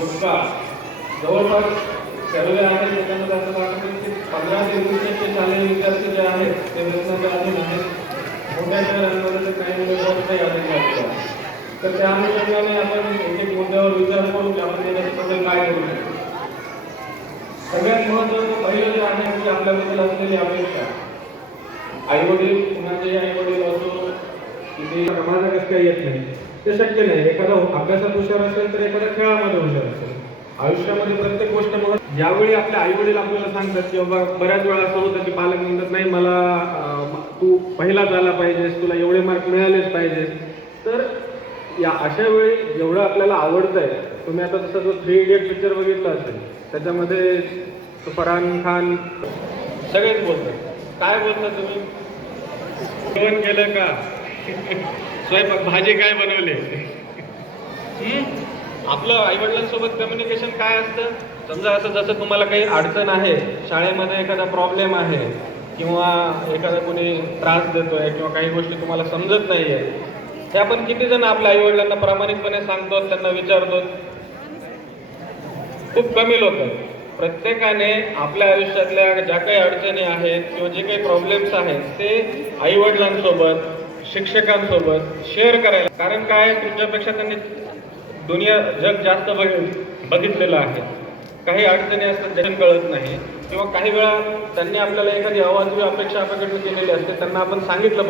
गुटखा जवळपास सर्वे आहेत त्याच्यामध्ये असं वाटतं की पंधरा ते वीस टक्के शालेय विद्यार्थी जे आहेत ते व्यसनाच्या अधीन आहेत मोठ्या शहरांमध्ये काही मुलं काही अधीन असतात तर त्या अनुषंगाने आपण एक एक मुद्द्यावर विचार करू की आपण त्याच्याबद्दल काय करू शकतो सगळ्यात महत्त्वाचं पहिलं जे आहे की आपल्याबद्दल असलेली अपेक्षा आई वडील कुणाचे आई वडील की प्रमाणात कसं काही येत नाही. ते शक्य नाही. एखादा अभ्यासात हुशार असेल तर एखादा खेळामध्ये हुशार असेल. आयुष्यामध्ये प्रत्येक गोष्ट महत्त्व ज्यावेळी आपले आई वडील आपल्याला सांगतात की बाबा बऱ्याच वेळा असं होतं की पालक म्हणतात नाही मला तू पहिला झाला पाहिजेस तुला एवढे मार्क मिळालेच पाहिजेस. तर या अशा वेळी जेवढं आपल्याला आवडतंय तुम्ही आता जसं जो थ्री इडियट पिक्चर बघितला असेल त्याच्यामध्ये फरहान खान सगळेच बोलतात. काय बोलता तुम्ही? जेवण केलं का? स्वयंपाक भाजी काय बनवली? आपलं आईवडिलांसोबत कम्युनिकेशन काय असतं? समजा असं जसं तुम्हाला काही अडचण आहे शाळेमध्ये एखादा प्रॉब्लेम आहे किंवा एखादा कोणी त्रास देतोय किंवा काही गोष्टी तुम्हाला समजत नाहीये हे आपण किती जण आपल्या आईवडिलांना प्रामाणिकपणे सांगतो त्यांना विचारतो खूप कमी लोक प्रत्येकाने आपल्या आयुष्यातल्या ज्या काही अडचणी आहेत किंवा जे काही प्रॉब्लेम्स आहेत ते आई वडिलांसोबत शिक्षकांसोबत शेअर करायला. कारण काय? तुमच्यापेक्षा त्यांनी दुनिया जग जास्त बघ- बघितलेलं आहे. काही अडचणी असतात ज्यातून कळत नाही. किंवा काही वेळा त्यांनी आपल्याला एखादी अवाजवी अपेक्षा आपल्याकडनं केलेली असते त्यांना आपण सांगितलं